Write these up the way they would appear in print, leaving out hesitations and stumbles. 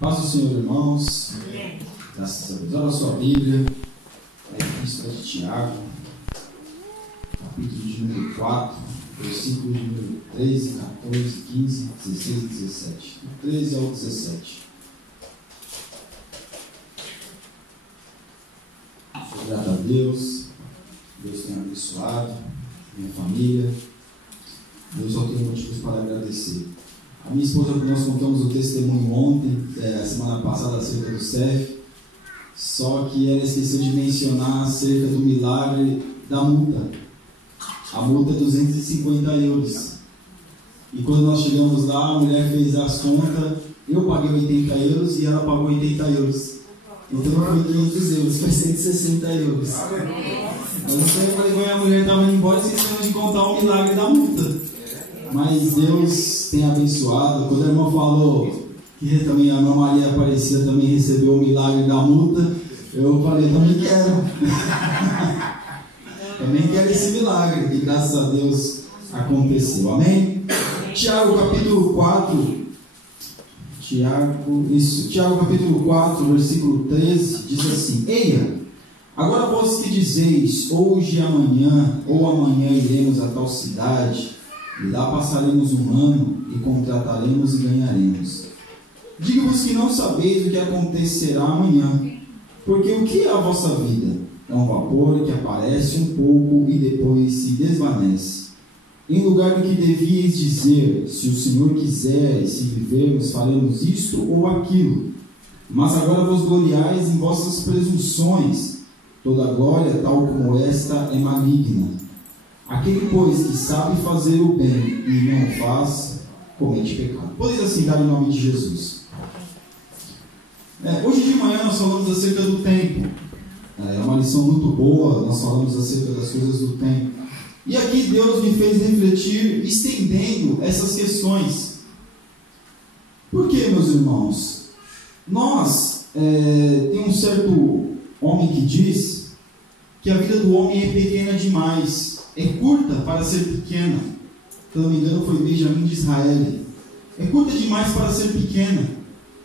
Paz do Senhor, irmãos. Graças a Deus. Olha a sua Bíblia. É Epístola de Tiago, capítulo de número 4, versículos de número 13, 14, 15, 16 e 17. Do 13 ao 17. Sou grato a Deus. Deus tem abençoado minha família. Deus só tem motivos para agradecer. A minha esposa, nós contamos o testemunho ontem, semana passada, acerca do CEF, só que ela esqueceu de mencionar acerca do milagre da multa. A multa é 250 euros. E quando nós chegamos lá, a mulher fez as contas, eu paguei 80 euros e ela pagou 80 euros. Então não foi 500 euros, foi 160 euros. Mas eu falei, a mulher estava indo embora e esqueceu de contar o milagre da multa. Mas Deus tem abençoado. Quando a irmã falou que também a irmã Maria Aparecida também recebeu o milagre da multa, eu falei, também quero. Também quero esse milagre. E graças a Deus aconteceu. Amém? Tiago capítulo 4. Tiago capítulo 4, versículo 13, diz assim: Eia, agora vós que dizeis, hoje e amanhã, ou amanhã iremos a tal cidade, e lá passaremos um ano, e contrataremos e ganharemos. Digo-vos que não sabeis o que acontecerá amanhã, porque o que é a vossa vida? É um vapor que aparece um pouco e depois se desvanece. Em lugar do que devíeis dizer, se o Senhor quiser, e se vivermos, faremos isto ou aquilo. Mas agora vos gloriais em vossas presunções. Toda glória, tal como esta, é maligna. Aquele, pois, que sabe fazer o bem e não faz, comete pecado. Podeis assentar em nome de Jesus. Hoje de manhã nós falamos acerca do tempo. É uma lição muito boa, nós falamos acerca das coisas do tempo. E aqui Deus me fez refletir, estendendo essas questões. Por que, meus irmãos? Tem um certo homem que diz que a vida do homem é pequena demais, é curta para ser pequena. Se não me engano foi Benjamin de Israel. É curta demais para ser pequena.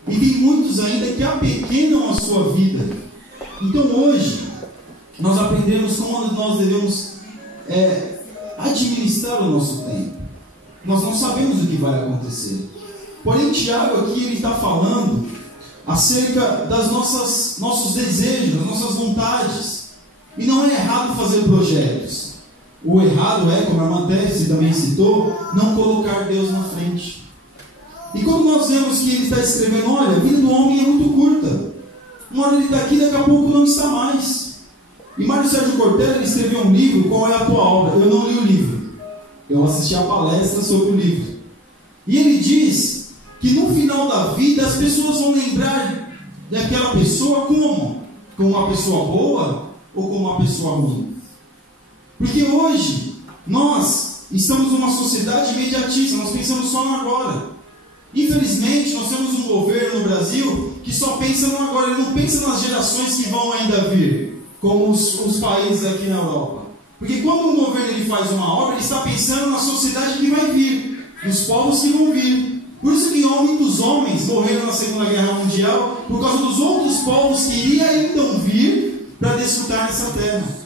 E tem muitos ainda que apequenam a sua vida. Então hoje, nós aprendemos como nós devemos administrar o nosso tempo. Nós não sabemos o que vai acontecer. Porém, Tiago aqui ele está falando acerca das nossos desejos, das nossas vontades. E não é errado fazer projetos. O errado é, como a irmã Tess também citou, não colocar Deus na frente. E quando nós vemos que ele está escrevendo, olha, a vida do homem é muito curta. Uma hora ele está aqui, daqui a pouco não está mais. E Mário Sérgio Cortella escreveu um livro, Qual é a Tua Obra? Eu não li o livro. Eu assisti a palestra sobre o livro. E ele diz que no final da vida as pessoas vão lembrar daquela pessoa como? Como uma pessoa boa ou como uma pessoa ruim? Porque hoje nós estamos numa sociedade imediatista, nós pensamos só no agora. Infelizmente nós temos um governo no Brasil que só pensa no agora, ele não pensa nas gerações que vão ainda vir, como os países aqui na Europa. Porque quando um governo ele faz uma obra, ele está pensando na sociedade que vai vir, nos povos que vão vir. Por isso que muitos homens morreram na Segunda Guerra Mundial, por causa dos outros povos que iriam então vir para desfrutar dessa terra.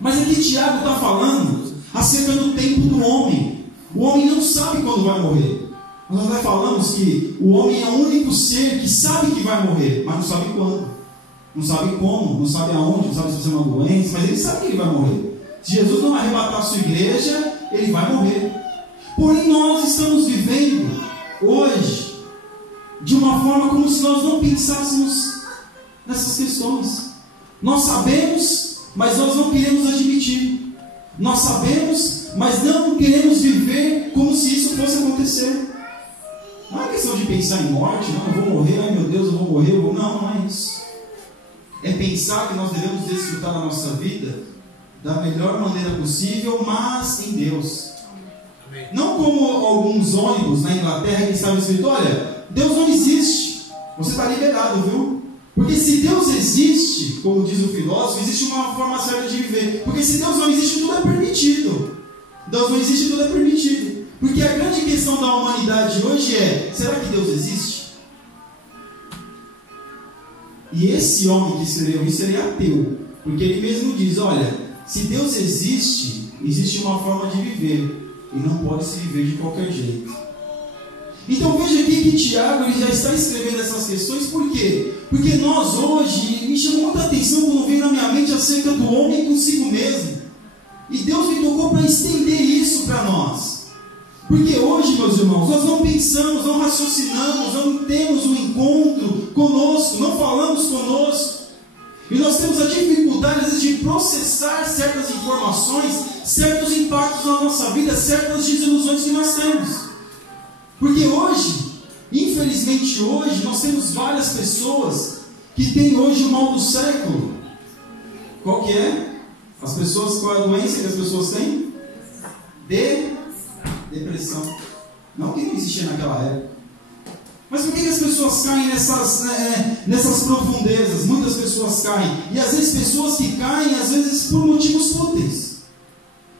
Mas aqui Tiago está falando acerca do tempo do homem. O homem não sabe quando vai morrer. Nós já falamos que o homem é o único ser que sabe que vai morrer, mas não sabe quando. Não sabe como, não sabe aonde, não sabe se é uma doença, mas ele sabe que ele vai morrer. Se Jesus não arrebatar a sua igreja, ele vai morrer. Porém, nós estamos vivendo hoje de uma forma como se nós não pensássemos nessas questões. Nós sabemos, mas nós não queremos admitir. Nós sabemos, mas não queremos viver como se isso fosse acontecer. Não é questão de pensar em morte, não, eu vou morrer, ai meu Deus, eu vou morrer, não é isso. É pensar que nós devemos desfrutar da nossa vida da melhor maneira possível, mas em Deus. Amém. Não como alguns ônibus na Inglaterra que estavam escrito, olha, Deus não existe, você está liberado, viu? Porque se Deus existe, como diz o filósofo, existe uma forma certa de viver. Porque se Deus não existe, tudo é permitido. Deus não existe, tudo é permitido. Porque a grande questão da humanidade hoje é, será que Deus existe? E esse homem que escreveu isso, ele é ateu. Porque ele mesmo diz, olha, se Deus existe, existe uma forma de viver. E não pode se viver de qualquer jeito. Então veja aqui que Tiago ele já está escrevendo essas questões. Por quê? Porque nós hoje, me chamou muita atenção quando veio na minha mente acerca do homem consigo mesmo. E Deus me tocou para estender isso para nós. Porque hoje, meus irmãos, nós não pensamos, não raciocinamos, não temos um encontro conosco, não falamos conosco. E nós temos a dificuldade, às vezes, de processar certas informações, certos impactos na nossa vida, certas desilusões que nós temos. Porque hoje, infelizmente hoje, nós temos várias pessoas que têm hoje o mal do século. Qual que é? As pessoas, qual é a doença que as pessoas têm? Depressão. Não que não existia naquela época. Mas por que as pessoas caem nessas profundezas? Muitas pessoas caem. E às vezes pessoas que caem, às vezes por motivos fúteis.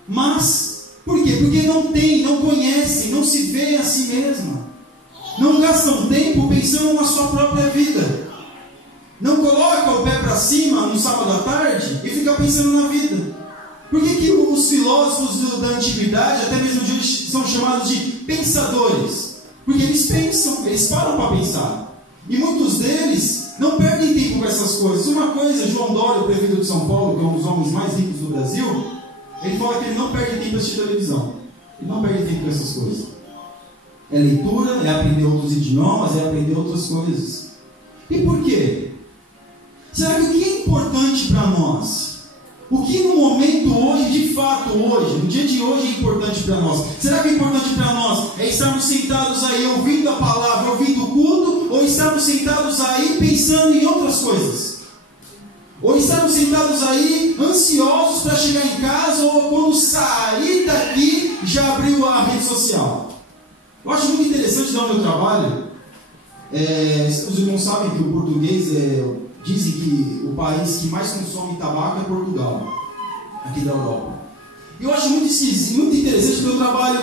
Mas, por quê? Porque não conhecem, não se veem a si mesma. Não gastam tempo pensando na sua própria vida. Não coloca o pé para cima no sábado à tarde e fica pensando na vida. Por que os filósofos da antiguidade, até mesmo de hoje, são chamados de pensadores? Porque eles pensam, eles param para pensar. E muitos deles não perdem tempo com essas coisas. Uma coisa, João Dória, o prefeito de São Paulo, que é um dos homens mais ricos do Brasil, ele fala que ele não perde tempo assistindo televisão. Ele não perde tempo com essas coisas. É leitura, é aprender outros idiomas, é aprender outras coisas. E por quê? Será que o que é importante para nós? O que no momento hoje, de fato hoje, no dia de hoje é importante para nós? Será que é importante para nós é estarmos sentados aí ouvindo a palavra, ouvindo o culto, ou estarmos sentados aí pensando em outras coisas? Ou estarmos sentados aí ansiosos para chegar em casa, ou quando sair daqui já abriu a rede social? Eu acho muito interessante dar o meu trabalho. Os irmãos sabem que o português dizem que o país que mais consome tabaco é Portugal, aqui da Europa. E eu acho muito interessante porque eu trabalho,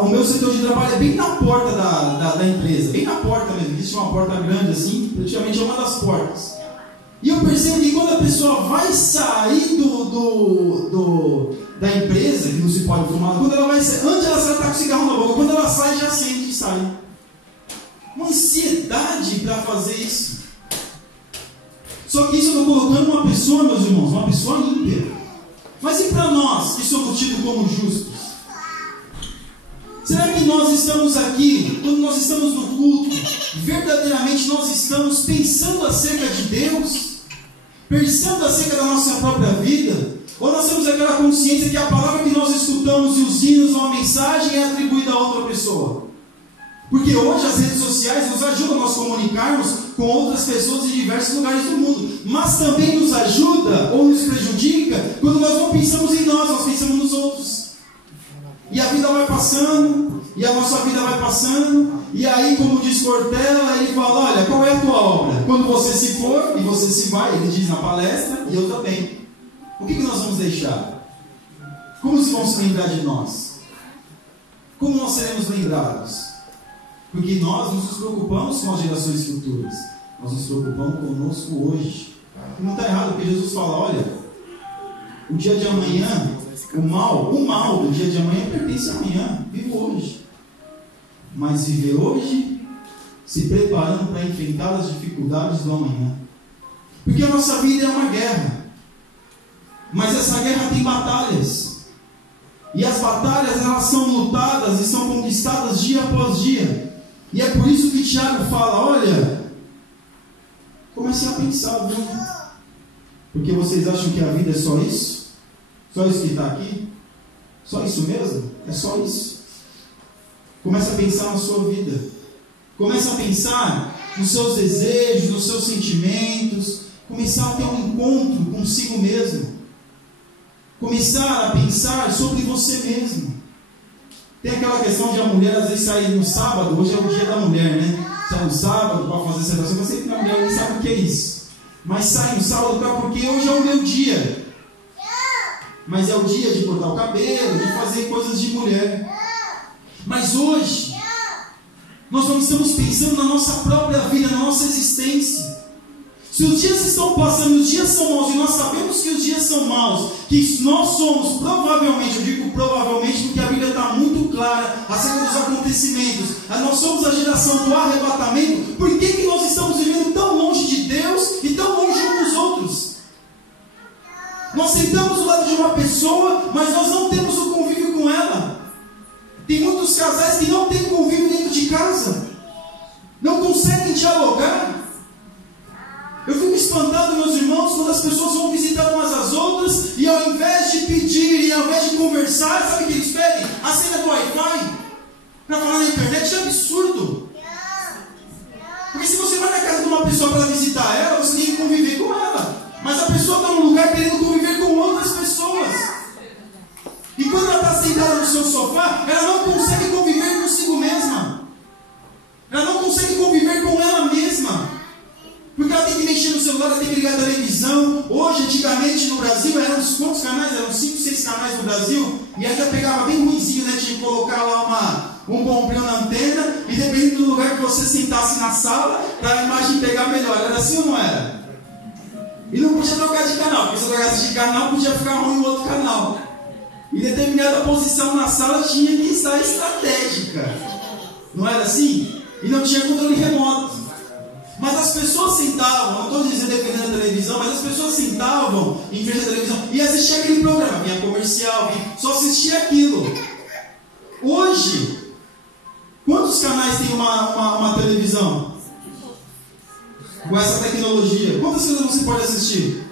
o meu setor de trabalho é bem na porta da empresa, bem na porta mesmo. Existe uma porta grande assim, praticamente é uma das portas. E eu percebo que quando a pessoa vai sair da empresa, que não se pode fumar, quando ela vai sair, antes ela sai, está com o cigarro na boca, quando ela sai, já sente e sai. Uma ansiedade para fazer isso. Só que isso eu estou colocando uma pessoa, meus irmãos, uma pessoa ímpia. Mas e para nós, que somos tidos como justos? Será que nós estamos aqui, quando nós estamos no culto, verdadeiramente nós estamos pensando acerca de Deus? Pensando acerca da nossa própria vida? Ou nós temos aquela consciência que a palavra que nós escutamos e os hinos ou a mensagem é atribuída a outra pessoa? Porque hoje as redes sociais nos ajudam a nós comunicarmos com outras pessoas em diversos lugares do mundo. Mas também nos ajuda ou nos prejudica quando nós não pensamos em nós pensamos nos outros. E a vida vai passando, e a nossa vida vai passando, e aí, como diz Cortella, ele fala, olha, qual é a tua obra? Quando você se for, e você se vai, ele diz na palestra, e eu também. O que nós vamos deixar? Como se vão se lembrar de nós? Como nós seremos lembrados? Porque nós não nos preocupamos com as gerações futuras. Nós nos preocupamos conosco hoje. E não está errado, porque Jesus fala, olha, o dia de amanhã, o mal do dia de amanhã pertence a amanhã. Vive hoje. Mas viver hoje, se preparando para enfrentar as dificuldades do amanhã. Porque a nossa vida é uma guerra. Mas essa guerra tem batalhas. E as batalhas, elas são lutadas e são conquistadas dia após dia. E é por isso que Tiago fala, olha, comecem a pensar, viu? Porque vocês acham que a vida é só isso? Só isso que está aqui? Só isso mesmo? É só isso. Comece a pensar na sua vida. Comece a pensar nos seus desejos, nos seus sentimentos. Começar a ter um encontro consigo mesmo. Começar a pensar sobre você mesmo. Tem aquela questão de a mulher às vezes sair no sábado. Hoje é o dia da mulher, né? Sai no sábado para fazer celebração. Mas sempre a mulher nem sabe o que é isso. Mas sai no sábado porque hoje é o meu dia. Mas é o dia de cortar o cabelo, de fazer coisas de mulher. Mas hoje nós não estamos pensando na nossa própria vida, na nossa existência. Se os dias estão passando, os dias são maus, e nós sabemos que os dias são maus, que nós somos, provavelmente, eu digo provavelmente porque a Bíblia está muito clara acerca dos acontecimentos, nós somos a geração do arrebatamento. Por que nós estamos vivendo tão longe de Deus e tão longe uns dos outros? Nós sentamos do lado de uma pessoa, mas nós não temos o convívio com ela. Tem muitos casais que não têm convívio dentro de casa, não conseguem dialogar. Eu fico espantado, meus irmãos, quando as pessoas vão visitar umas às outras e ao invés de pedir e ao invés de conversar, sabe o que eles pedem? A senha do Wi-Fi para falar na internet. Isso é absurdo. Porque se você vai na casa de uma pessoa para visitar ela, você tem que conviver com ela. Mas a pessoa está num lugar querendo conviver com outras pessoas. E quando ela está sentada no seu sofá, ela não consegue conviver consigo mesma. Ela não consegue conviver com ela mesma. Porque ela tem que mexer no celular, ela tem que ligar a televisão. Hoje, antigamente no Brasil, eram quantos canais? Eram 5, 6 canais no Brasil. E ainda pegava bem ruimzinho, né? Tinha que colocar lá um bombril na antena. E dependendo do lugar que você sentasse na sala, para a imagem pegar melhor. Era assim ou não era? E não podia trocar de canal, porque se eu trocasse de canal, podia ficar ruim no outro canal. E determinada posição na sala tinha que estar estratégica. Não era assim? E não tinha controle remoto. Mas as pessoas sentavam, não estou dizendo defendendo a televisão, mas as pessoas sentavam em frente à televisão e assistiam aquele programa, vinha comercial, só assistia aquilo. Hoje, quantos canais tem uma televisão? Com essa tecnologia, quantas coisas você pode assistir?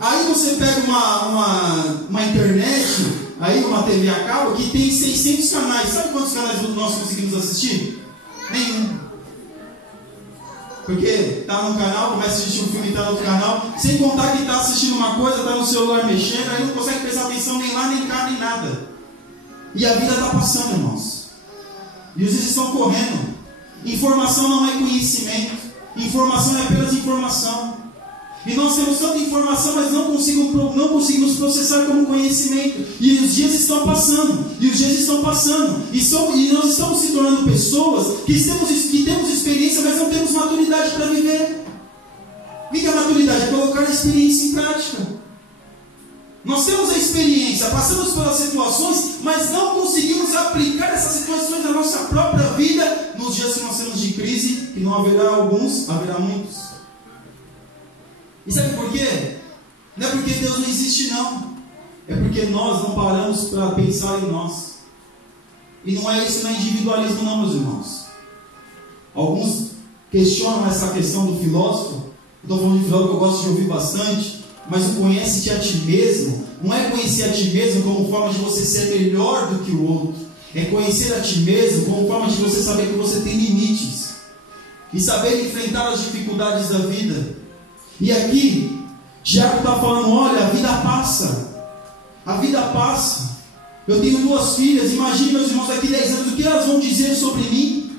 Aí você pega uma internet, aí uma TV a cabo que tem 600 canais. Sabe quantos canais nós conseguimos assistir? Nenhum. Porque está num canal, começa a assistir um filme e está no outro canal, sem contar que está assistindo uma coisa, está no celular mexendo, aí não consegue prestar atenção nem lá, nem cá, nem nada. E a vida está passando, irmãos. E os dias estão correndo. Informação não é conhecimento. Informação é apenas informação. E nós temos tanta informação, mas não conseguimos processar como conhecimento. E os dias estão passando. E os dias estão passando. E nós estamos se tornando pessoas que temos experiência, mas não temos maturidade para viver. O que é a maturidade? É colocar a experiência em prática. Nós temos a experiência, passamos pelas situações, mas não conseguimos aplicar essas situações na nossa própria vida. Nos dias que nós temos de crise, que não haverá alguns, haverá muitos. E sabe por quê? Não é porque Deus não existe, não. É porque nós não paramos para pensar em nós. E não é isso, não é individualismo, não, meus irmãos. Alguns questionam essa questão do filósofo. Estou falando de filósofo que eu gosto de ouvir bastante. Mas o conhece-te a ti mesmo não é conhecer a ti mesmo como forma de você ser melhor do que o outro. É conhecer a ti mesmo como forma de você saber que você tem limites. E saber enfrentar as dificuldades da vida. E aqui, Tiago está falando, olha, a vida passa. A vida passa. Eu tenho 2 filhas, imagine, meus irmãos, daqui 10 anos, o que elas vão dizer sobre mim?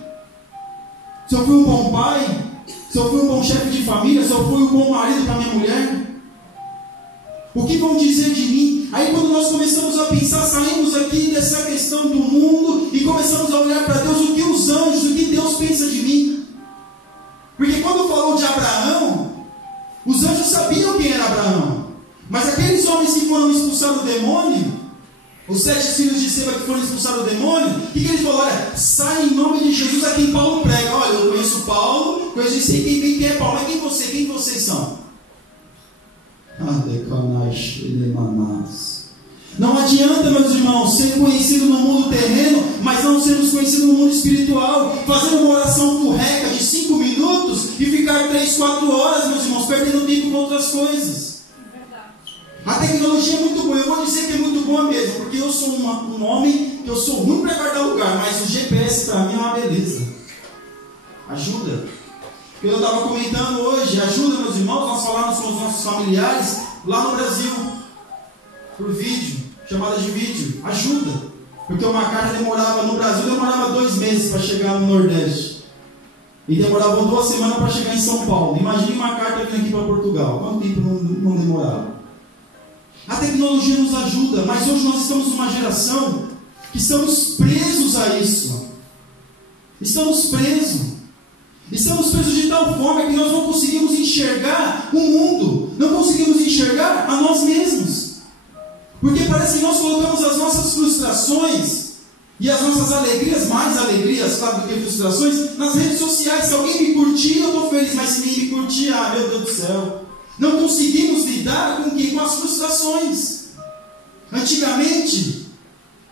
Se eu fui um bom pai, se eu fui um bom chefe de família, se eu fui um bom marido para minha mulher. O que vão dizer de mim? Aí quando nós começamos a pensar, saímos aqui dessa questão do mundo e começamos a olhar para Deus, o que os anjos, o que Deus pensa de mim. Porque quando falou de Abraão, os anjos sabiam quem era Abraão. Mas aqueles homens que foram expulsar o demônio, os 7 filhos de Seba que foram expulsar o demônio, o que eles falaram? Olha, sai em nome de Jesus a quem Paulo prega. Olha, eu conheço Paulo, conheço sei quem é Paulo, mas quem vocês são? Não adianta, meus irmãos, ser conhecido no mundo terreno, mas não sermos conhecidos no mundo espiritual, fazer uma oração furreca de 5 minutos e ficar 3, 4 horas, meus irmãos, perdendo tempo com outras coisas. A tecnologia é muito boa, eu vou dizer que é muito boa mesmo, porque eu sou um homem que eu sou ruim para guardar lugar, mas o GPS para mim é uma beleza. Ajuda. Eu estava comentando hoje, ajuda, meus irmãos, nós falarmos com os nossos familiares lá no Brasil, por vídeo, chamada de vídeo, ajuda, porque uma carta demorava, no Brasil demorava 2 meses para chegar no Nordeste, e demorava 2 semanas para chegar em São Paulo. Imagine uma carta vindo aqui para Portugal, quanto tempo não demorava? A tecnologia nos ajuda, mas hoje nós estamos numa geração que estamos presos a isso, estamos presos de tal forma que nós não conseguimos enxergar o mundo, não conseguimos enxergar a nós mesmos. Porque parece que nós colocamos as nossas frustrações e as nossas alegrias, mais alegrias, claro, do que frustrações, nas redes sociais. Se alguém me curtir, eu estou feliz, mas se ninguém me curtir, meu Deus do céu. Não conseguimos lidar com o quê? Com as frustrações. Antigamente,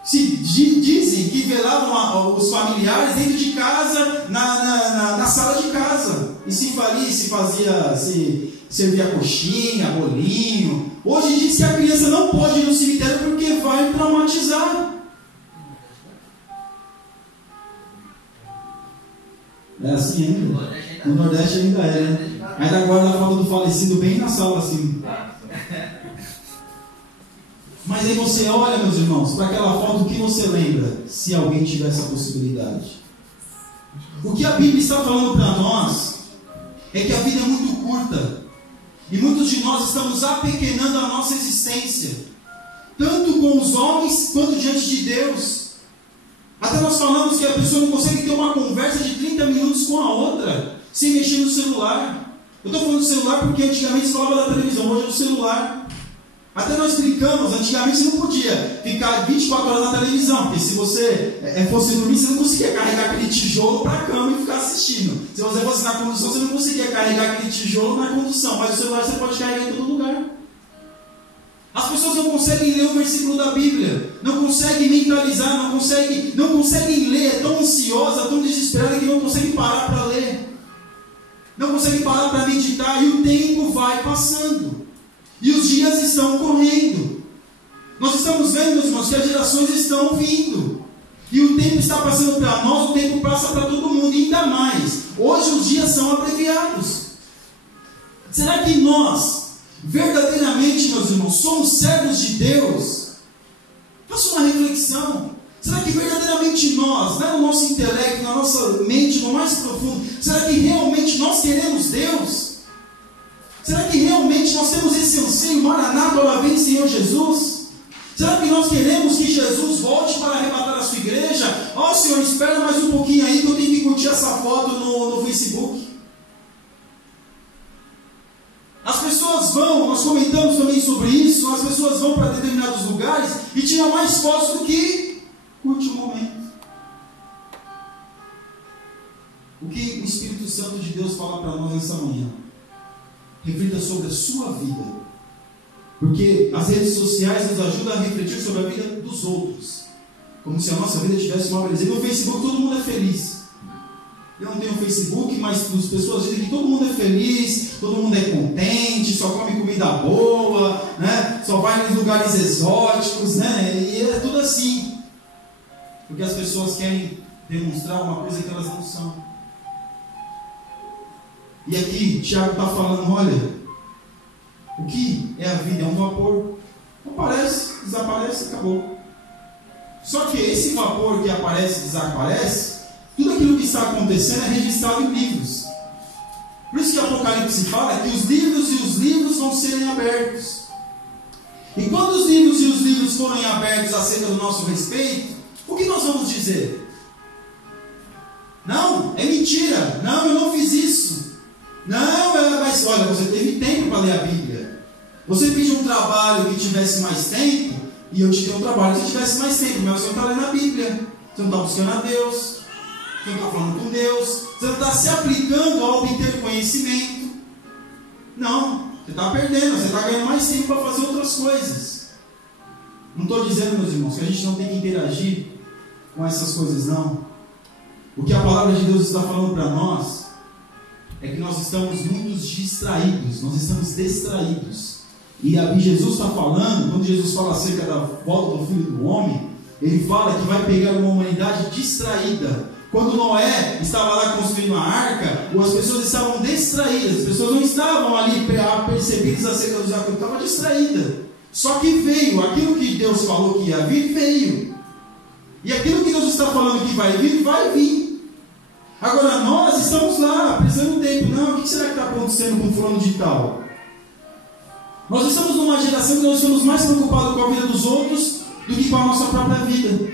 dizem que velavam os familiares dentro de casa, na sala de casa. E se servia coxinha, bolinho. Hoje diz que a criança não pode ir no cemitério porque vai traumatizar. É assim ainda? No Nordeste ainda é, né? Ainda guarda a foto do falecido bem na sala assim. Mas aí você olha, meus irmãos, para aquela foto, o que você lembra? Se alguém tiver essa possibilidade. O que a Bíblia está falando para nós é que a vida é muito curta. E muitos de nós estamos apequenando a nossa existência. Tanto com os homens, quanto diante de Deus. Até nós falamos que a pessoa não consegue ter uma conversa de 30 minutos com a outra, sem mexer no celular. Eu estou falando do celular porque antigamente se falava da televisão, hoje é do celular. Até nós brincamos, antigamente você não podia ficar 24 horas na televisão, porque se você fosse dormir, você não conseguia carregar aquele tijolo para a cama e ficar assistindo. Se você fosse na condução, você não conseguia carregar aquele tijolo na condução, mas o celular você pode carregar em todo lugar. As pessoas não conseguem ler um versículo da Bíblia, não conseguem mentalizar, não conseguem ler, é tão ansiosa, tão desesperada que não conseguem parar para ler. Não conseguem parar para meditar e o tempo vai passando. E os dias estão correndo. Nós estamos vendo, meus irmãos, que as gerações estão vindo. E o tempo está passando para nós, o tempo passa para todo mundo, e ainda mais. Hoje os dias são abreviados. Será que nós, verdadeiramente, meus irmãos, somos servos de Deus? Faça uma reflexão. Será que verdadeiramente nós, no nosso intelecto, na nossa mente, no mais profundo, será que realmente nós queremos Deus? Será que realmente nós temos esse anseio, Maranata, lá vem Senhor Jesus? Será que nós queremos que Jesus volte para arrebatar a sua igreja? Senhor, espera mais um pouquinho aí que eu tenho que curtir essa foto no Facebook. As pessoas vão, nós comentamos também sobre isso, as pessoas vão para determinados lugares e tiram mais fotos do que curte o momento. O que o Espírito Santo de Deus fala para nós nessa manhã? Reflita sobre a sua vida, porque as redes sociais nos ajudam a refletir sobre a vida dos outros, como se a nossa vida tivesse uma beleza. No Facebook todo mundo é feliz. Eu não tenho Facebook, mas as pessoas dizem que todo mundo é feliz, todo mundo é contente, só come comida boa, né? Só vai nos lugares exóticos, né? E é tudo assim, porque as pessoas querem demonstrar uma coisa que elas não são. E aqui, Tiago está falando, olha, o que é a vida? É um vapor. Aparece, desaparece, acabou. Só que esse vapor que aparece e desaparece, tudo aquilo que está acontecendo é registrado em livros. Por isso que Apocalipse fala que os livros vão serem abertos. E quando os livros forem abertos acerca do nosso respeito, o que nós vamos dizer? Não, é mentira. Não, eu não fiz isso. Não, mas olha, você teve tempo para ler a Bíblia. Você pediu um trabalho que tivesse mais tempo, e eu te dei um trabalho que tivesse mais tempo, mas você não está lendo a Bíblia, você não está buscando a Deus, você não está falando com Deus, você não está se aplicando ao obter conhecimento. Não, você está perdendo, você está ganhando mais tempo para fazer outras coisas. Não estou dizendo, meus irmãos, que a gente não tem que interagir com essas coisas, não. O que a palavra de Deus está falando para nós é que nós estamos muito distraídos, nós estamos distraídos. E Jesus está falando, quando Jesus fala acerca da volta do Filho do Homem, ele fala que vai pegar uma humanidade distraída. Quando Noé estava lá construindo a arca, as pessoas estavam distraídas, as pessoas não estavam ali percebidas acerca dos acordos, estavam distraídas. Só que veio, aquilo que Deus falou que ia vir, veio. E aquilo que Deus está falando que vai vir. Agora nós estamos lá, precisando de tempo. Não, o que será que está acontecendo com o fulano de tal? Nós estamos numa geração que nós estamos mais preocupados com a vida dos outros do que com a nossa própria vida.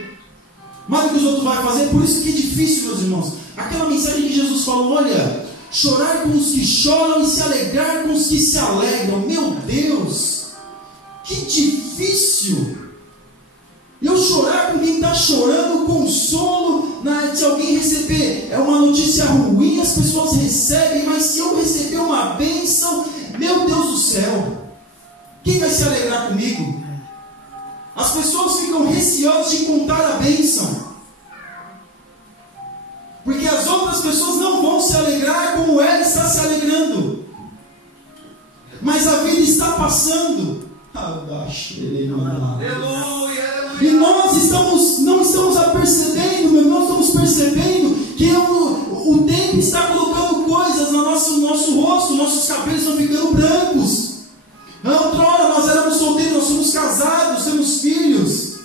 Mais do que os outros vão fazer, por isso que é difícil, meus irmãos. Aquela mensagem que Jesus falou, olha, chorar com os que choram e se alegrar com os que se alegram. Meu Deus, que difícil! Eu chorar com quem está chorando, consolo, se alguém receber uma notícia ruim, as pessoas recebem, mas se eu receber uma bênção, meu Deus do céu, quem vai se alegrar comigo? As pessoas ficam receosas de contar a bênção, porque as outras pessoas não vão se alegrar como ela está se alegrando, mas a vida está passando. E nós não estamos percebendo, nós estamos percebendo que o tempo está colocando coisas no nosso rosto, nossos cabelos estão ficando brancos. Outrora nós éramos solteiros, nós somos casados, temos filhos.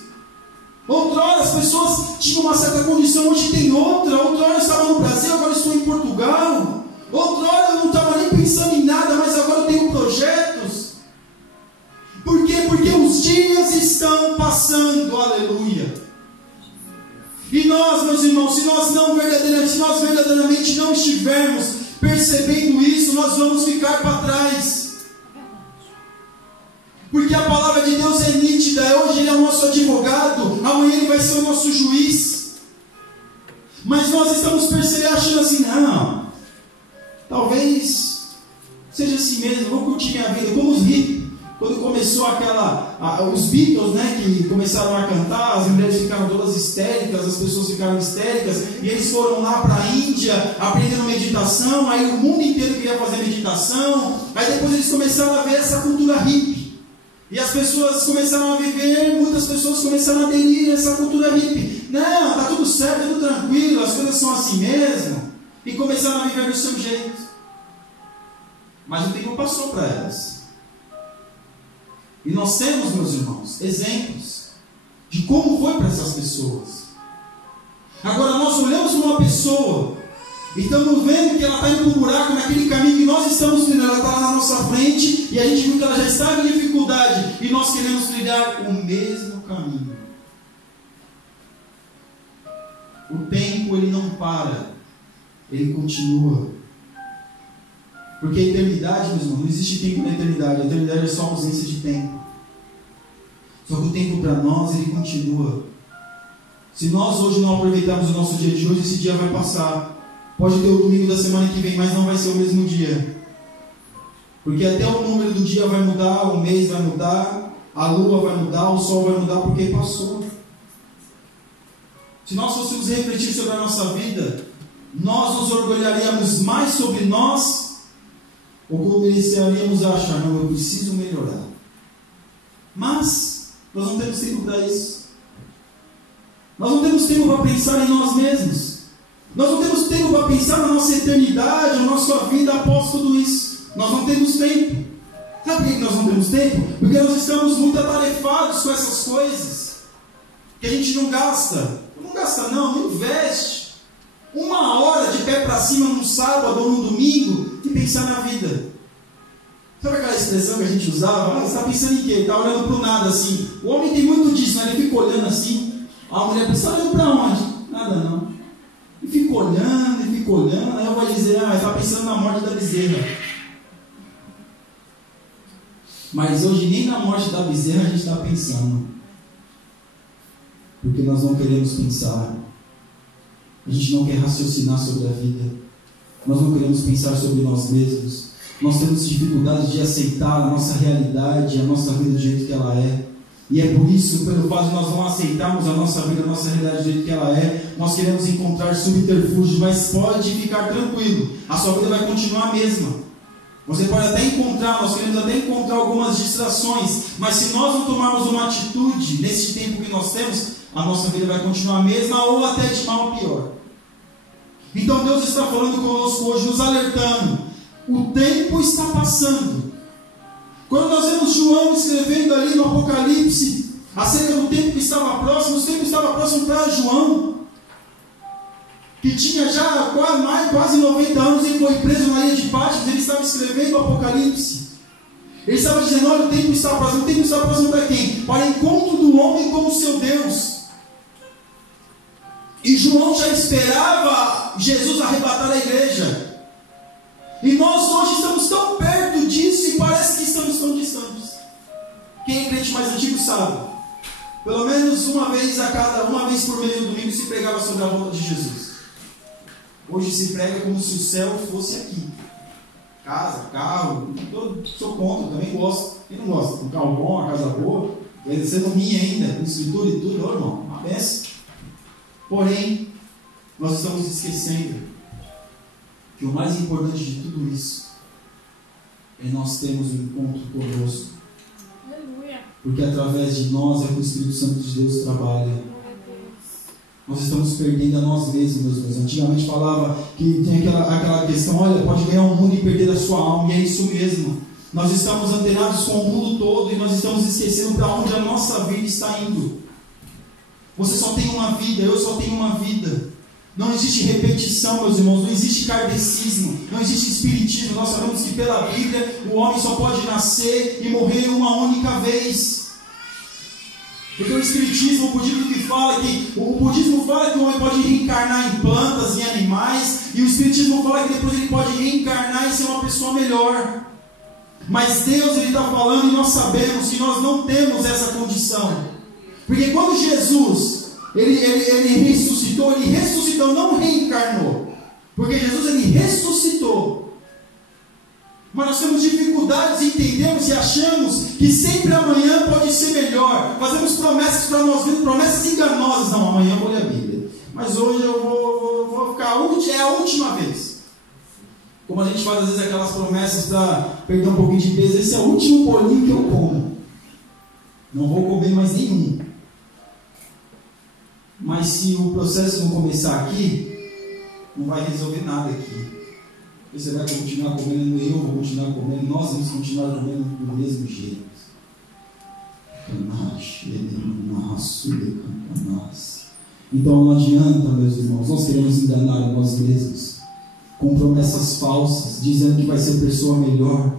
Outrora as pessoas tinham uma certa condição, hoje tem outra. Outrora eu estava no Brasil, agora estou em Portugal. Outrora eu não estava nem pensando em nada, mas agora eu tenho projetos. Por quê? Porque os dias estão passando, aleluia. E nós, meus irmãos, se nós verdadeiramente não estivermos percebendo isso, nós vamos ficar para trás. Porque a palavra de Deus é nítida. Hoje Ele é o nosso advogado, amanhã Ele vai ser o nosso juiz. Mas nós estamos percebendo, achando assim, não, talvez seja assim mesmo, vou curtir minha vida, como os hippies. Quando começou os Beatles, né, que começaram a cantar, as mulheres ficaram todas histéricas, as pessoas ficaram histéricas, e eles foram lá para a Índia, aprendendo meditação, aí o mundo inteiro queria fazer meditação, aí depois eles começaram a ver essa cultura hippie, e as pessoas começaram a viver, muitas pessoas começaram a aderir a essa cultura hippie. Não, está tudo certo, tudo tranquilo, as coisas são assim mesmo, e começaram a viver do seu jeito. Mas o tempo passou para elas. E nós temos, meus irmãos, exemplos de como foi para essas pessoas. Agora nós olhamos para uma pessoa e estamos vendo que ela está indo para um buraco naquele caminho que nós estamos trilhando. Ela está lá na nossa frente e a gente viu que ela já está em dificuldade e nós queremos trilhar o mesmo caminho. O tempo, ele não para, ele continua. Porque a eternidade, meus irmãos, não existe tempo na eternidade. A eternidade é só ausência de tempo. Só que o tempo para nós, ele continua. Se nós hoje não aproveitarmos o nosso dia de hoje, esse dia vai passar. Pode ter o domingo da semana que vem, mas não vai ser o mesmo dia. Porque até o número do dia vai mudar, o mês vai mudar, a lua vai mudar, o sol vai mudar, porque passou. Se nós fôssemos refletir sobre a nossa vida, nós nos orgulharíamos mais sobre nós, ou começaríamos a achar, não, eu preciso melhorar. Mas nós não temos tempo para isso. Nós não temos tempo para pensar em nós mesmos. Nós não temos tempo para pensar na nossa eternidade, na nossa vida após tudo isso. Nós não temos tempo. Sabe por que nós não temos tempo? Porque nós estamos muito atarefados com essas coisas que a gente não gasta. Não gasta não investe. 1 hora de pé para cima num sábado ou no domingo e pensar na vida. Sabe aquela expressão que a gente usava? Você está pensando em quê? Está olhando para o nada assim. O homem tem muito disso, né? Ele fica olhando assim. A mulher pensa, está olhando para onde? Nada não. E fica olhando, aí eu vou dizer, está pensando na morte da bezerra. Mas hoje nem na morte da bezerra a gente está pensando. Porque nós não queremos pensar. A gente não quer raciocinar sobre a vida. Nós não queremos pensar sobre nós mesmos. Nós temos dificuldade de aceitar a nossa realidade, a nossa vida do jeito que ela é. E é por isso, pelo fato de nós não aceitarmos a nossa vida, a nossa realidade do jeito que ela é, nós queremos encontrar subterfúgios, mas pode ficar tranquilo, a sua vida vai continuar a mesma. Você pode até encontrar, nós queremos até encontrar algumas distrações, mas se nós não tomarmos uma atitude nesse tempo que nós temos, a nossa vida vai continuar a mesma ou até de mal a pior. Então Deus está falando conosco hoje, nos alertando. O tempo está passando. Quando nós vemos João escrevendo ali no Apocalipse acerca do tempo que estava próximo, o tempo estava próximo para João, que tinha já quase 90 anos e foi preso na ilha de Patmos. Ele estava escrevendo o Apocalipse. Ele estava dizendo, olha, o tempo está próximo. O tempo está próximo para quem? Para o encontro do homem com o seu Deus. E João já esperava Jesus arrebatar a igreja. E nós hoje estamos tão perto disso e parece que estamos tão distantes. Quem é crente mais antigo sabe. Pelo menos uma vez por mês no domingo se pregava sobre a volta de Jesus. Hoje se prega como se o céu fosse aqui. Casa, carro, eu sou contra, eu também gosto. Quem não gosta? Um carro bom, uma casa boa, você não minha ainda, com escritura e tudo, irmão, uma benção. Porém, nós estamos esquecendo que o mais importante de tudo isso é nós termos um encontro conosco. Aleluia. Porque através de nós é que o Espírito Santo de Deus trabalha. Nós estamos perdendo a nós mesmos, meus irmãos. Antigamente falava que tem aquela questão, olha, pode ganhar o mundo e perder a sua alma, e é isso mesmo. Nós estamos antenados com o mundo todo e nós estamos esquecendo para onde a nossa vida está indo. Você só tem uma vida, eu só tenho uma vida. Não existe repetição, meus irmãos, não existe kardecismo, não existe espiritismo. Nós sabemos que pela Bíblia o homem só pode nascer e morrer uma única vez. Porque o espiritismo, o budismo fala que o homem pode reencarnar em plantas, em animais, e o espiritismo fala que depois ele pode reencarnar e ser uma pessoa melhor. Mas Deus está falando e nós sabemos que nós não temos essa condição. Porque quando Jesus ele ressuscitou, não reencarnou. Porque Jesus ele ressuscitou. Mas nós temos dificuldades e entendemos e achamos que sempre amanhã pode ser melhor. Fazemos promessas para nós mesmos, promessas enganosas. Não, amanhã eu vou ler a Bíblia. Mas hoje eu vou ficar, é a última vez. Como a gente faz às vezes aquelas promessas para perder um pouquinho de peso. Esse é o último bolinho que eu como. Não vou comer mais nenhum. Mas se o processo não começar aqui, não vai resolver nada aqui. Você vai continuar comendo, eu vou continuar comendo, nós vamos continuar comendo do mesmo jeito. Então não adianta, meus irmãos, nós queremos enganar a nós mesmos com promessas falsas, dizendo que vai ser pessoa melhor,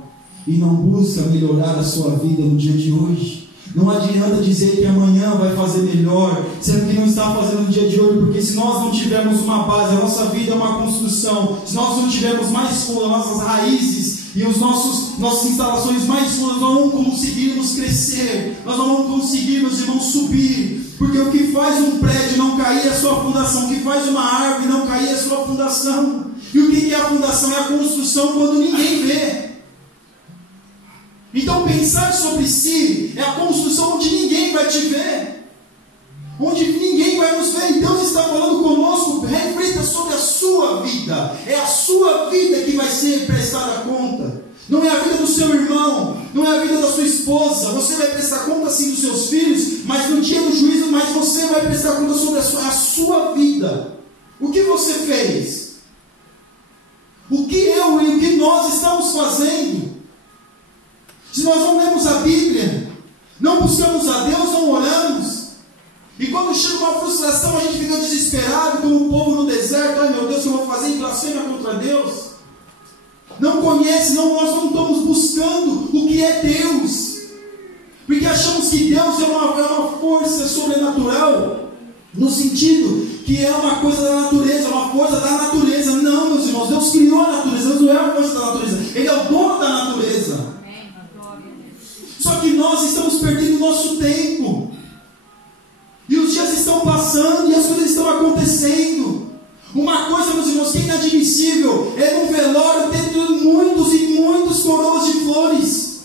e não busca melhorar a sua vida no dia de hoje. Não adianta dizer que amanhã vai fazer melhor, sendo que não está fazendo no dia de hoje, porque se nós não tivermos uma base, a nossa vida é uma construção, se nós não tivermos mais fundo, as nossas raízes e as nossas instalações mais fundas, nós não conseguirmos crescer, nós não vamos conseguir, meus irmãos, subir, porque o que faz um prédio não cair é a sua fundação, o que faz uma árvore não cair é a sua fundação. E o que é a fundação? É a construção quando ninguém vê. Então pensar sobre si é a construção onde ninguém vai te ver, onde ninguém vai nos ver. E Deus está falando conosco, reflita sobre a sua vida. É a sua vida que vai ser prestada conta. Não é a vida do seu irmão, não é a vida da sua esposa. Você vai prestar conta sim dos seus filhos, mas no dia do juízo, mas você vai prestar conta sobre a sua vida. O que você fez? O que eu e o que nós estamos fazendo? Se nós não lemos a Bíblia, não buscamos a Deus, não oramos, e quando chega uma frustração a gente fica desesperado, como o povo no deserto, ai meu Deus, o que eu vou fazer em blasfêmia contra Deus? Não conhece, nós não estamos buscando o que é Deus, porque achamos que Deus é uma força sobrenatural, no sentido que é uma coisa da natureza, uma força da natureza. Não, meus irmãos, Deus criou a natureza, Deus não é uma força da natureza, Ele é o dono da natureza. Só que nós estamos perdendo o nosso tempo. E os dias estão passando e as coisas estão acontecendo. Uma coisa, meus irmãos, que é inadmissível é num velório ter muitos e muitos coroas de flores.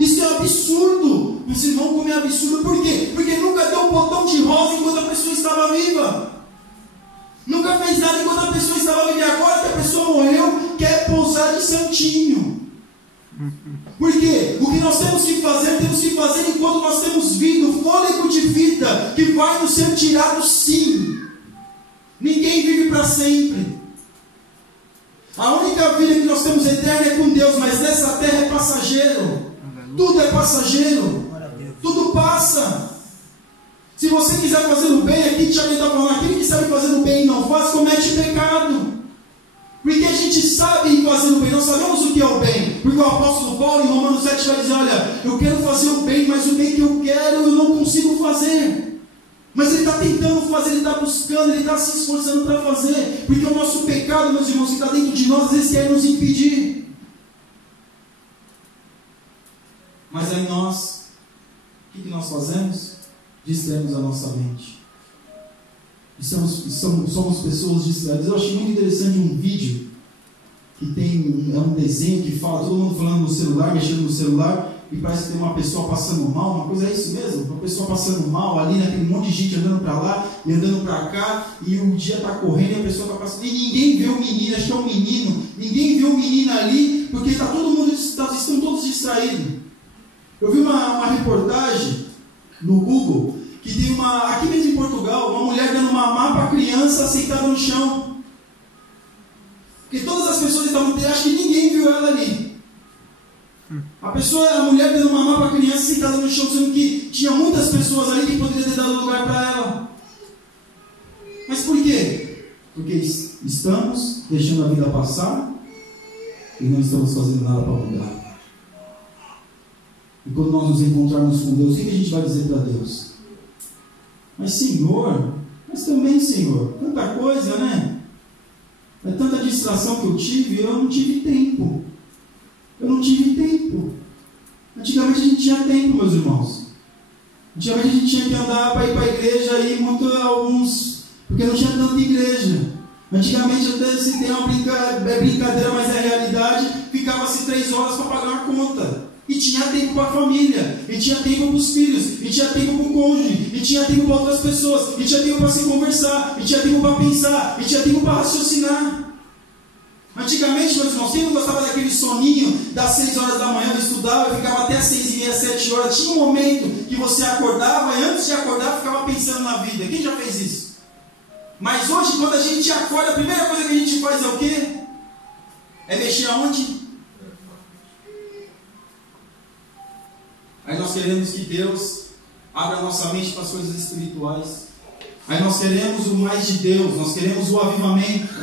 Isso é um absurdo. Mas irmão, como é absurdo? Por quê? Porque nunca deu um botão de rosa enquanto a pessoa estava viva. Nunca fez nada enquanto a pessoa estava viva. E agora que a pessoa morreu, quer pousar de santinho. Por quê? O que nós temos que fazer enquanto nós temos vida, o fôlego de vida que vai nos ser tirado sim. Ninguém vive para sempre. A única vida que nós temos eterna é com Deus, mas nessa terra é passageiro. Tudo é passageiro. Tudo passa. Se você quiser fazer o bem, aqui Tiago está falando, aquele que sabe fazer o bem e não faz, comete pecado. Porque a gente sabe fazer o bem, nós sabemos o que é o bem. Porque o apóstolo Paulo em Romanos 7 vai dizer, olha, eu quero fazer o bem, mas o bem que eu quero eu não consigo fazer. Mas ele está tentando fazer, ele está buscando, ele está se esforçando para fazer. Porque o nosso pecado, meus irmãos, que está dentro de nós, às vezes quer nos impedir. Mas aí nós, o que nós fazemos? Distraímos a nossa mente. Somos pessoas distraídas. Eu achei muito interessante um vídeo que tem, é um desenho que fala, todo mundo falando no celular, mexendo no celular, e parece que tem uma pessoa passando mal, uma coisa, é isso mesmo? Uma pessoa passando mal ali, naquele monte de gente andando para lá e andando para cá, e o dia está correndo e a pessoa está passando, e ninguém vê o menino, acho que é um menino, ninguém vê o menino ali, porque está todo mundo, estão todos distraídos. Eu vi uma reportagem no Google, que tem aqui mesmo em Portugal, uma mulher dando mamar para a criança sentada no chão. Porque todas as pessoas estavam, acho que ninguém viu ela ali. A mulher dando mamar para a criança sentada no chão, sendo que tinha muitas pessoas ali que poderiam ter dado lugar para ela. Mas por quê? Porque estamos deixando a vida passar e não estamos fazendo nada para mudar. E quando nós nos encontrarmos com Deus, o que a gente vai dizer para Deus? Mas Senhor, mas também Senhor, tanta coisa, né? É tanta distração que eu tive, eu não tive tempo. Eu não tive tempo. Antigamente a gente tinha tempo, meus irmãos. Antigamente a gente tinha que andar para ir para a igreja e porque não tinha tanta igreja. Antigamente, até se tem uma brincadeira, mas é realidade, ficava-se 3 horas para pagar uma conta. E tinha tempo para a família, e tinha tempo para os filhos, e tinha tempo para o cônjuge, e tinha tempo para outras pessoas, e tinha tempo para se conversar, e tinha tempo para pensar, e tinha tempo para raciocinar. Antigamente, meus irmãos, quem não gostava daquele soninho das 6 horas da manhã, eu estudava, eu ficava até 6h30, 7 horas, tinha um momento que você acordava, e antes de acordar, ficava pensando na vida. Quem já fez isso? Mas hoje, quando a gente acorda, a primeira coisa que a gente faz é o quê? É mexer aonde? Aí nós queremos que Deus abra a nossa mente para as coisas espirituais. Aí nós queremos o mais de Deus, nós queremos o avivamento.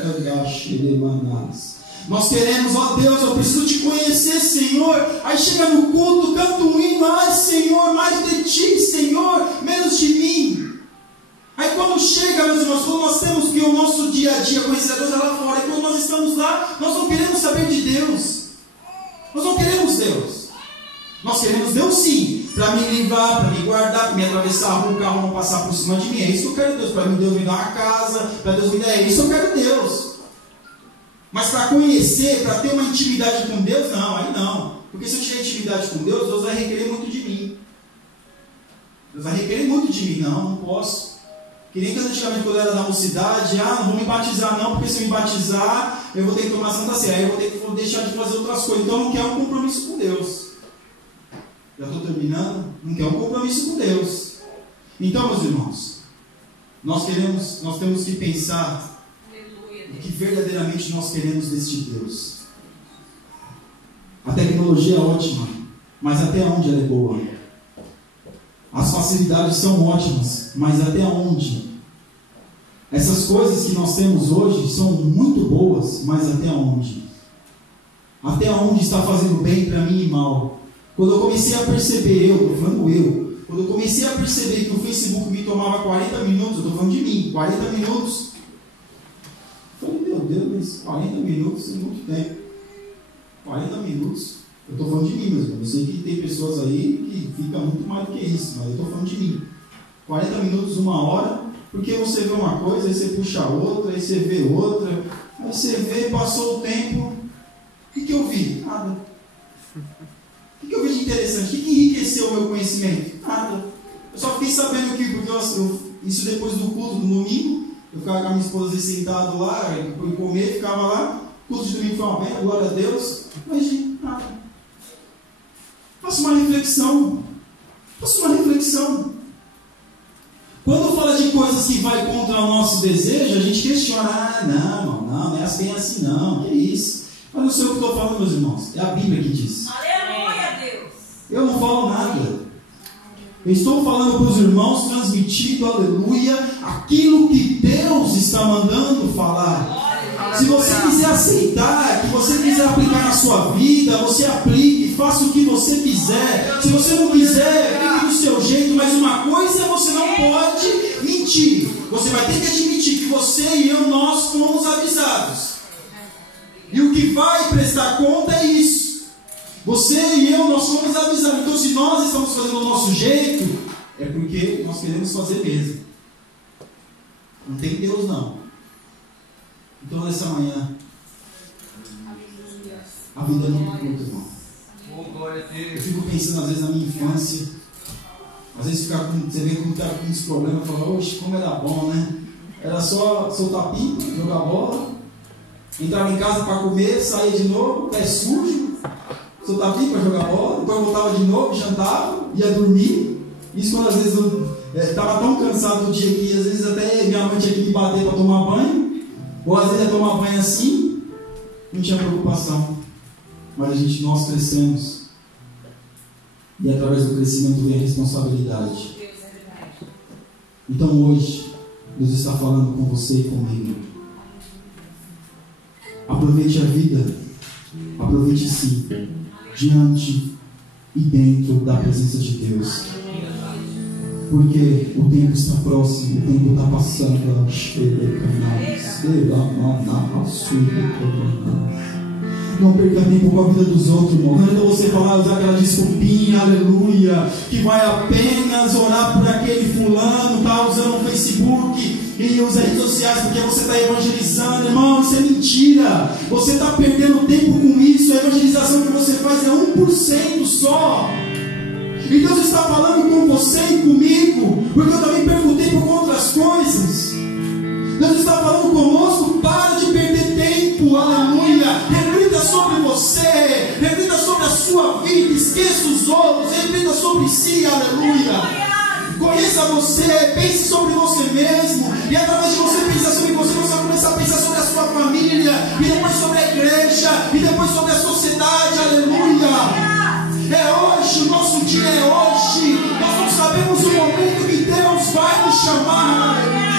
Nós queremos, ó Deus, eu preciso te conhecer, Senhor. Aí chega no culto, canta um hino, ai Senhor, mais de ti, Senhor, menos de mim. Aí quando chega, meus irmãos, quando nós temos que o nosso dia a dia conhecer a Deus é lá fora, e quando nós estamos lá, nós não queremos saber de Deus. Nós não queremos Deus. Nós queremos Deus sim, para me livrar, para me guardar, para me atravessar a rua, o carro não passar por cima de mim. É isso que eu quero Deus. Para Deus me dar uma casa, para Deus me dar. É isso que eu quero Deus. Mas para conhecer, para ter uma intimidade com Deus, não, aí não. Porque se eu tiver intimidade com Deus, Deus vai requerer muito de mim. Deus vai requerer muito de mim. Não posso. Que nem que antigamente quando eu era da mocidade, não vou me batizar não, porque se eu me batizar, eu vou ter que tomar Santa Ceia. Aí eu vou ter que deixar de fazer outras coisas. Então eu não quero um compromisso com Deus. Já estou terminando. Não quer um compromisso com Deus. Então, meus irmãos, nós temos que pensar o que verdadeiramente nós queremos deste Deus. A tecnologia é ótima, mas até onde ela é boa? As facilidades são ótimas, mas até onde? Essas coisas que nós temos hoje são muito boas, mas até onde? Até onde está fazendo bem para mim e mal? Quando eu comecei a perceber, quando eu comecei a perceber que o Facebook me tomava 40 minutos, eu estou falando de mim, 40 minutos, eu falei, meu Deus, mas 40 minutos é muito tempo. 40 minutos, eu estou falando de mim mesmo. Eu sei que tem pessoas aí que ficam muito mais do que isso, mas eu estou falando de mim. 40 minutos, 1 hora, porque você vê uma coisa, aí você puxa outra, aí você vê outra, aí você vê, passou o tempo, o que eu vi? Nada. O que eu vi de interessante? O que enriqueceu o meu conhecimento? Nada. Eu só fiquei sabendo que, porque isso depois do culto, no domingo, eu ficava com a minha esposa sentado lá, depois de comer, ficava lá, o culto de domingo foi uma bem, glória a Deus, mas nada. Faça uma reflexão. Quando fala de coisas que vai contra o nosso desejo, a gente questiona, não é assim não, que é isso? Mas não sei o que estou falando, meus irmãos, é a Bíblia que diz. Aleluia, Deus! Eu não falo nada. Eu estou falando para os irmãos, transmitindo, aleluia, aquilo que Deus está mandando falar. Se você quiser aceitar, que você quiser aplicar na sua vida, você aplique, faça o que você quiser. Se você não quiser, fique do seu jeito, mas uma coisa você não pode admitir, que você e eu, nós fomos avisados. E o que vai prestar conta é isso. Você e eu, nós fomos avisados. Então, se nós estamos fazendo do nosso jeito, é porque nós queremos fazer mesmo. Não tem Deus, não. Então, nessa manhã, a vida é muito curta, irmão. Eu fico pensando, às vezes, na minha infância. Às vezes, você vê como está com esse problema e fala, oxe, como era bom, né? Era só soltar pipa, jogar bola, entrava em casa para comer, saía de novo, pé sujo, soltar pipa, jogar bola, depois voltava de novo, jantava, ia dormir. Isso quando às vezes eu estava tão cansado do dia que às vezes até minha mãe tinha que me bater para tomar banho, ou às vezes ia tomar banho assim, não tinha preocupação. Mas nós crescemos. E através do crescimento vem a responsabilidade. Então hoje, Deus está falando com você e comigo. Aproveite a vida. Aproveite sim. Diante e dentro da presença de Deus. Porque o tempo está próximo. O tempo está passando. Não perca tempo com a vida dos outros, irmão. Não adianta você falar, usar aquela desculpinha, aleluia, que vai apenas orar por aquele fulano, está usando o Facebook e usa redes sociais porque você está evangelizando. Irmão, isso é mentira. Você está perdendo tempo com isso. A evangelização que você faz é 1% só. E Deus está falando com você e comigo, porque eu também perco tempo com outras coisas. Deus está falando conosco, para de perder tempo, aleluia. Reflita sobre você, reflita sobre a sua vida, esqueça os outros, reflita sobre si, aleluia. Conheça você, pense sobre você mesmo, e através de você pensar sobre você vai começar a pensar sobre a sua família, e depois sobre a igreja, e depois sobre a sociedade, aleluia. É hoje, o nosso dia é hoje. Nós não sabemos o momento que Deus vai nos chamar, aleluia.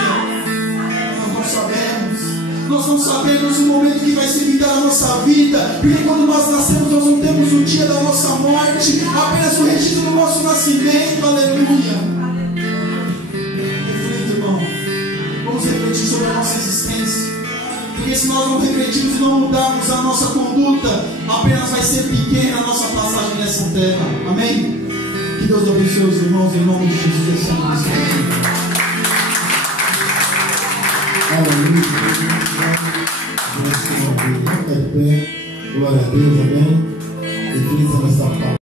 Nós não sabemos o momento que vai se vingar a nossa vida, porque quando nós nascemos nós não temos o dia da nossa morte, apenas o registro do nosso nascimento, aleluia. Reflita, irmão. Vamos refletir sobre a nossa existência, porque se nós não refletirmos e não mudarmos a nossa conduta, apenas vai ser pequena a nossa passagem nessa terra, amém? Que Deus abençoe os irmãos em nome de Jesus. Aleluia. Glória a Deus, amém. Utiliza nessa palavra.